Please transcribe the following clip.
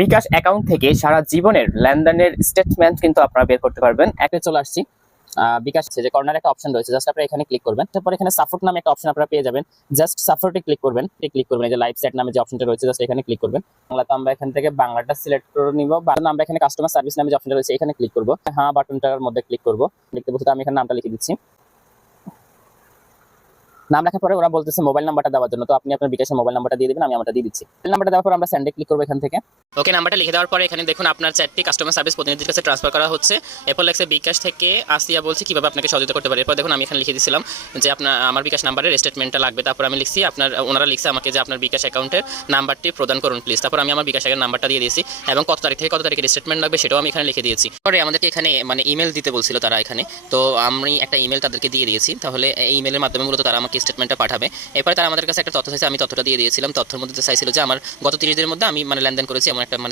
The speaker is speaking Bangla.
বিকাশ অ্যাকাউন্ট থেকে সারা জীবনের লেনদেনের স্টেটমেন্ট কিন্তু আপনারা বের করতে পারবেন। একে চলে আসছি বিকাশ যে কর্নারে একটা অপশন রয়েছে, জাস্ট আপনারা এখানে ক্লিক করবেন। তারপর এখানে সাপোর্ট নামে একটা অপশন আপনারা পেয়ে যাবেন, জাস্ট সাপোর্টে ক্লিক করবেন। এই যে লাইভ সেট নামে যে অপশনটা রয়েছে জাস্ট এখানে ক্লিক করবেন। বাংলা তো আমরা এখান থেকে বাংলাটা সিলেক্ট করে নিব, আমরা এখানে কাস্টমার সার্ভিস নামে যে অপশনটা রয়েছে এখানে ক্লিক করব। হ্যাঁ বাটনটার মধ্যে ক্লিক করব, লিখতে বলতে আমি এখানে নামটা লিখে দিচ্ছি। নাম লেখার পরে ওরা বলতেছে মোবাইল নাম্বারটা দেওয়ার জন্য, তো আপনি আপনার বিকাশের মোবাইল নাম্বারটা দিয়ে দিবেন, আমি আমারটা দিয়ে দিচ্ছি। মোবাইল নাম্বারটা দেওয়ার পর আমরা সেন্ডে ক্লিক করবো এখান থেকে। ওকে, নাম্বারটা লিখে দেওয়ার পরে এখানে দেখুন আপনার চ্যাটটি কাস্টমার সার্ভিস প্রতিনিধির কাছে ট্রান্সফার করা হচ্ছে। এরপর লেখছে বিকাশ থেকে আসিয়া বলছি কিভাবে আপনাকে সহযোগিতা করতে পারে। এরপর দেখুন আমি এখানে লিখে দিয়েছিলাম যে আমার বিকাশ নাম্বারের স্টেটমেন্টটা লাগবে। তারপর আমি লিখছি ওনারা লিখছে আমাকে যে আপনার বিকাশ অ্যাকাউন্টের নাম্বারটি প্রদান করুন প্লিজ। তারপর আমি আমার বিকাশ অ্যাকাউন্ট নাম্বারটা দিয়ে দিয়েছি এবং কত তারিখ থেকে কত তারিখের স্টেটমেন্ট লাগবে সেটাও আমি এখানে লিখে দিয়েছি। পরে আমাদেরকে এখানে ইমেল দিতে বলছিল তারা এখানে, তো আমি একটা ইমেল তাদেরকে দিয়ে দিয়েছি। তাহলে এই ইমেলের মাধ্যমে মূলত তারা আমাকে স্টেটমেন্টটা পাঠাবে। এরপরে তারা আমাদের কাছে একটা তথ্য চাইছে, আমি তথ্যটা দিয়ে দিয়েছিলাম। তথ্যের মধ্যে চাইছিল যে আমার গত 30 দিনের মধ্যে আমি লেনদেন করেছি এমন একটা